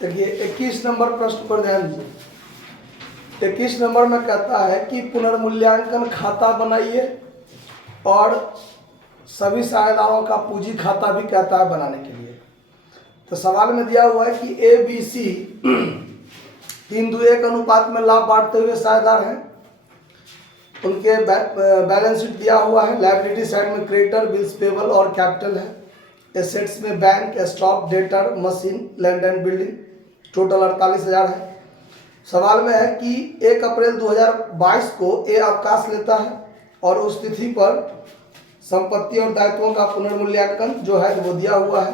देखिए 21 नंबर प्रश्न पर ध्यान दीजिए। 21 नंबर में कहता है कि पुनर्मूल्यांकन खाता बनाइए और सभी साझेदारों का पूंजी खाता भी कहता है बनाने के लिए। तो सवाल में दिया हुआ है कि ए बी सी 3:1 अनुपात में लाभ बांटते हुए साझेदार हैं। उनके बैलेंस शीट दिया हुआ है। लायबिलिटी साइड में क्रेडिटर, बिल्स पेबल और कैपिटल है। एसेट्स में bank, stock, debtor, machine, land and building, total 48,000 है। सवाल में है कि 1 अप्रैल 2022 को ए अवकाश लेता है और उस तिथि पर संपत्ति और दायित्वों का पुनर्मूल्यांकन जो है वो दिया हुआ है।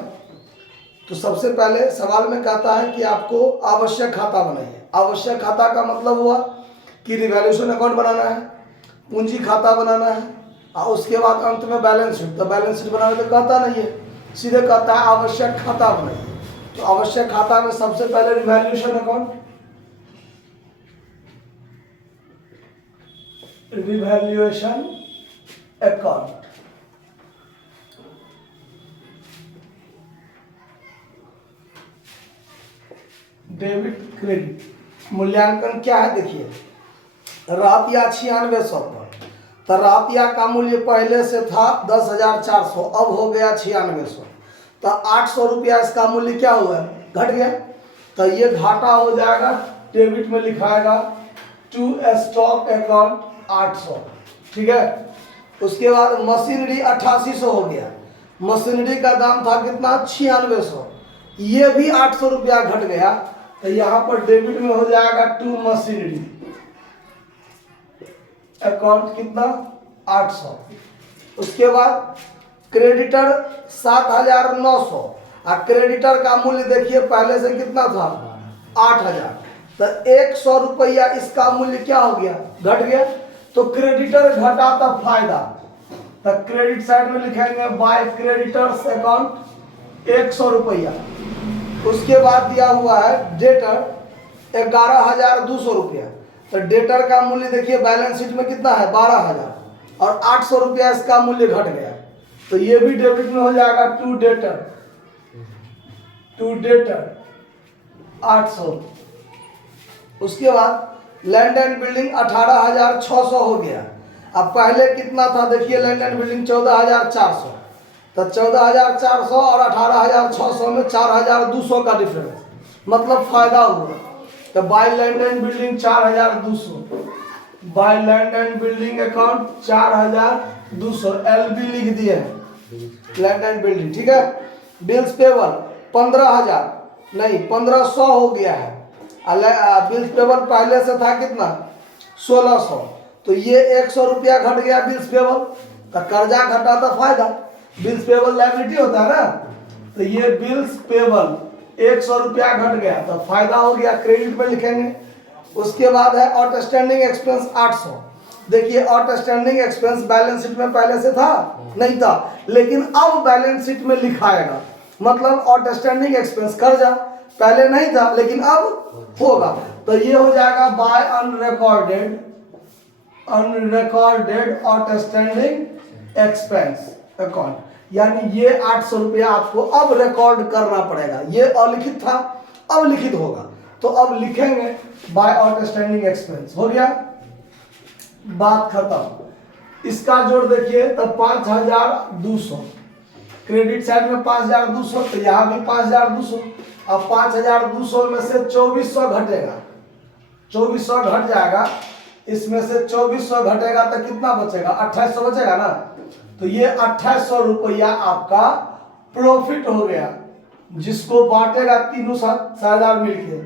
तो सबसे पहले सवाल में कहता है कि आपको आवश्यक खाता बनाइए। आवश्यक खाता का मतलब हुआ कि रिवैल्यूएशन अकाउंट बनाना है, पूंजी खाता बनाना है और उसके बाद अंत में बैलेंस शीट। तो बैलेंस शीट बनाने तो कहता नहीं है, सीधे कहता है आवश्यक खाता बनाइए। तो आवश्यक खाता में सबसे पहले revaluation account, revaluation account, debit credit. मूल्यांकन क्या है देखिए, रातिया 9600 पर। तो रातिया का मूल्य पहले से था 10,400, अब हो गया 9600। तो 800 रुपया इसका मूल्य क्या हुआ, घट गया। तो ये घाटा हो जाएगा, डेबिट में लिखाएगा टू स्टॉक अकाउंट 800, ठीक है। उसके बाद मशीनरी 8800 हो गया। मशीनरी का दाम था कितना, 9600, ये भी 800 रुपया घट गया। तो यहाँ पर डेबिट में हो जाएगा टू मशीनरी अकाउंट कितना, 800। उसके बाद क्रेडिटर 7,900 और क्रेडिटर का मूल्य देखिए पहले से कितना था, 8,000। तो 100 रुपया इसका मूल्य क्या हो गया, घट गया। तो क्रेडिटर घटा तो फायदा, तो क्रेडिट साइड में लिखेंगे बाय क्रेडिटर्स अकाउंट 100 रुपया। उसके बाद दिया हुआ है डेटर 11,200 रुपया। तो डेटर का मूल्य देखिए बैलेंस शीट में कितना है, 12,000 और 800 रुपया इसका मूल्य घट गया। तो ये भी डेबिट में हो जाएगा टू डेटर 800। उसके बाद लैंड एंड बिल्डिंग 18,600 हो गया। अब पहले कितना था देखिए, लैंड एंड बिल्डिंग 14,400। तो 14,400 और 18,600 में 4,200 का डिफरेंस, मतलब फायदा हुआ। तो by land and building 4,200, by land and building account 4,200, LB लिख दिए हैं लैंड एंड बिल्डिंग, ठीक है। बिल्स पेबल 15,000 नहीं 1,500 हो गया है। बिल्स पेबल पहले से था कितना, 1,600। तो ये 100 रुपया घट गया बिल्स पेबल। तो कर्जा घटा तो फायदा, बिल्स पेबल लायबिलिटी होता है ना। तो ये बिल्स पेबल 100 रुपया घट गया तो फायदा हो गया, क्रेडिट में लिखेंगे। उसके बाद है आउटस्टैंडिंग एक्सपेंस 800। देखिए आउटस्टैंडिंग एक्सपेंस बैलेंस शीट में पहले से था नहीं था, लेकिन अब बैलेंस शीट में लिखाएगा। मतलब आउटस्टैंडिंग एक्सपेंस कर्जा पहले नहीं था लेकिन अब होगा। तो ये हो जाएगा by unrecorded outstanding expense account, यानी ये 800 रुपया आपको अब रिकॉर्ड करना पड़ेगा। ये अलिखित था, अब लिखित होगा। तो अब लिखेंगे बाय आउटस्टैंडिंग एक्सपेंस, हो गया, बात खत्म। इसका जोड़ देखिए तो 5,200, क्रेडिट साइड में 5,200, तो यहाँ भी 5,200। अब 5,200 में से 2,400 घटेगा, 2,400 घट जाएगा। इसमें से 2,400 घटेगा तो कितना बचेगा, 2,800 बचेगा ना। तो ये 2,800 रुपया आपका प्रॉफिट हो गया, जिसको बांटेगा तीनों साझेदार मिलके।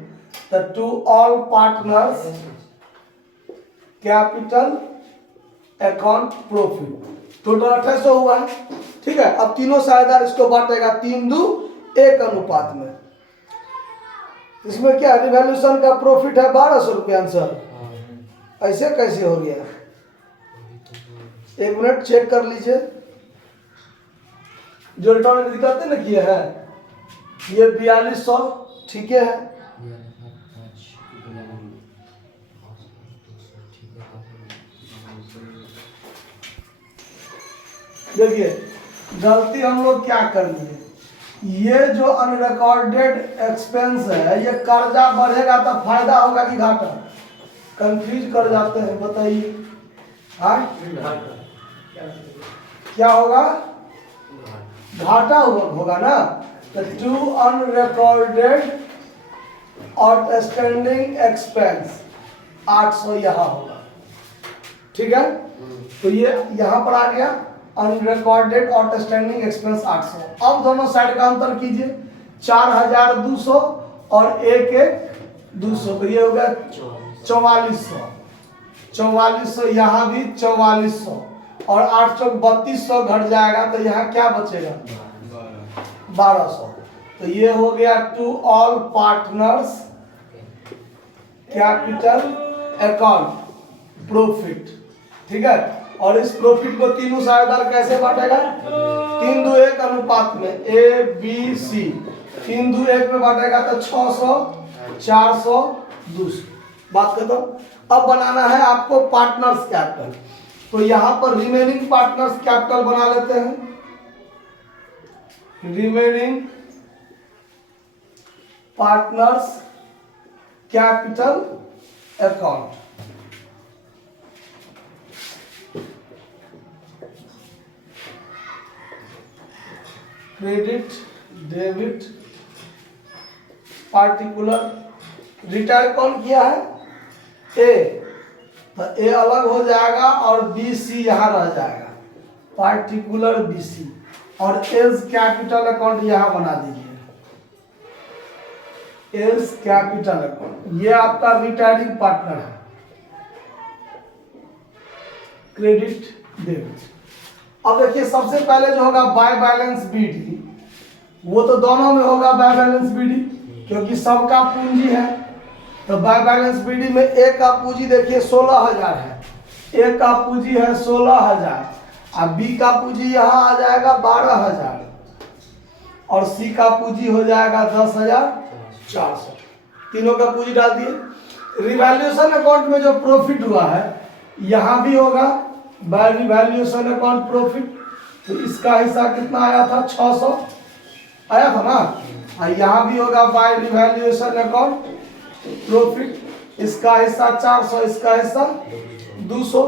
तो to all partners capital account profit, total 2,800 हुआ है, ठीक है। अब तीनों साझेदार इसको बांटेगा 3:1 अनुपात में। इसमें क्या रिवैल्यूएशन का प्रॉफिट है 1,200 रुपया आंसर। ऐसे कैसे हो गया, एक मिनट चेक कर लीजिए। जो रिटर्न दिखाते ना किए है ये 4,200, ठीक है। देखिए गलती हम लोग क्या कर लिए, ये जो अनरिकॉर्डेड एक्सपेंस है, ये कर्जा बढ़ेगा तो फायदा होगा कि घाटा? कंफ्यूज कर जाते हैं, बताइए। हाँ, क्या होगा? घाटा होगा ना। तो टू अनरिकॉर्डेड आउटस्टैंडिंग एक्सपेंस 800 यहाँ होगा, ठीक है। तो ये यहाँ पर आ गया अनरिकॉर्डेड आउटस्टैंडिंग एक्सपेंस 800। अब दोनों साइड का अंतर कीजिए, 4200 और 200, तो ये हो गया 4400। 4400 यहाँ भी 4400 और 8 चौक 3200 घट जाएगा, तो यहाँ क्या बचेगा? 1200। तो ये हो गया to all partners capital account profit, ठीक है। और इस प्रॉफिट को तीनों साझेदार कैसे बांटेगा? 3:1 अनुपात में, ए बी सी 3:1 में बांटेगा तो 600 400 200। बात खत्म। अब बनाना है आपको पार्टनर्स कैपिटल, तो यहां पर रिमेनिंग पार्टनर्स कैपिटल बना लेते हैं। Remaining partners capital account, credit debit particular. Retire कौन किया है? ए, तो ए अलग हो जाएगा और बी सी यहाँ रह जाएगा, पार्टिकुलर बी सी। और एज कैपिटल अकाउंट यहाँ बना दीजिए, एज कैपिटल अकाउंट। ये आपका रिटायरिंग पार्टनर है, क्रेडिट डेबिट। अब देखिए सबसे पहले जो होगा बाय बैलेंस बीडी, वो तो दोनों में होगा बाय बैलेंस बीडी, क्योंकि सबका पूंजी है। तो बाय बैलेंस बीडी में ए का पूंजी देखिए 16000 है, ए का पूंजी है 16000, अब बी का पूंजी यहाँ आ जाएगा 12000 और सी का पूंजी हो जाएगा 10400। तीनों का पूंजी डाल दिए। रिवैल्यूएशन अकाउंट में जो प्रॉफिट हुआ है यहाँ भी होगा बाय रिवैल्यूएशन अकाउंट प्रॉफिट। तो इसका हिस्सा कितना आया था? 600 आया था ना। और यहाँ भी होगा बाय रिवैल्यूएशन अकाउंट प्रॉफिट, इसका हिस्सा 400, इसका हिस्सा 200।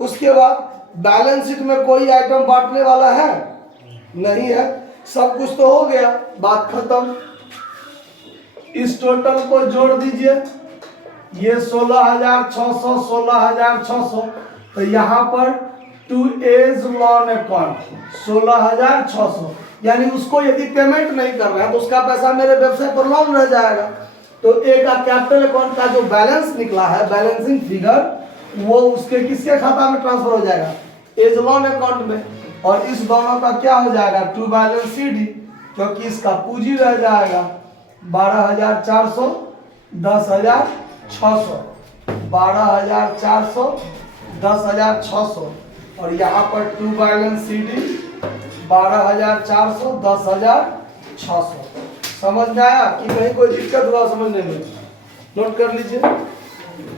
उसके बाद बैलेंस शीट में कोई आइटम बांटने वाला है नहीं है, सब कुछ तो हो गया, बात खत्म। इस टोटल को जोड़ दीजिए, ये 16600 16600। तो यहाँ पर टू एज लोन अकाउंट 16600, यानी उसको यदि पेमेंट नहीं कर रहा है तो उसका पैसा मेरे व्यवसाय पर लोन रह जाएगा। तो ए का कैपिटल अकाउंट का जो बैलेंस निकला है, बैलेंसिंग फिगर, वो उसके किसके खाता में ट्रांसफर हो जाएगा? एज लोन अकाउंट में। और इस दोनों का क्या हो जाएगा? टू बैलेंस सी डी, क्योंकि इसका पूंजी रह जाएगा 12400 10600, 12400 10600। और यहाँ पर टू बैलेंस सी डी 12400 10600। समझ में आया कि कहीं कोई दिक्कत हुआ समझने में? नोट कर लीजिए।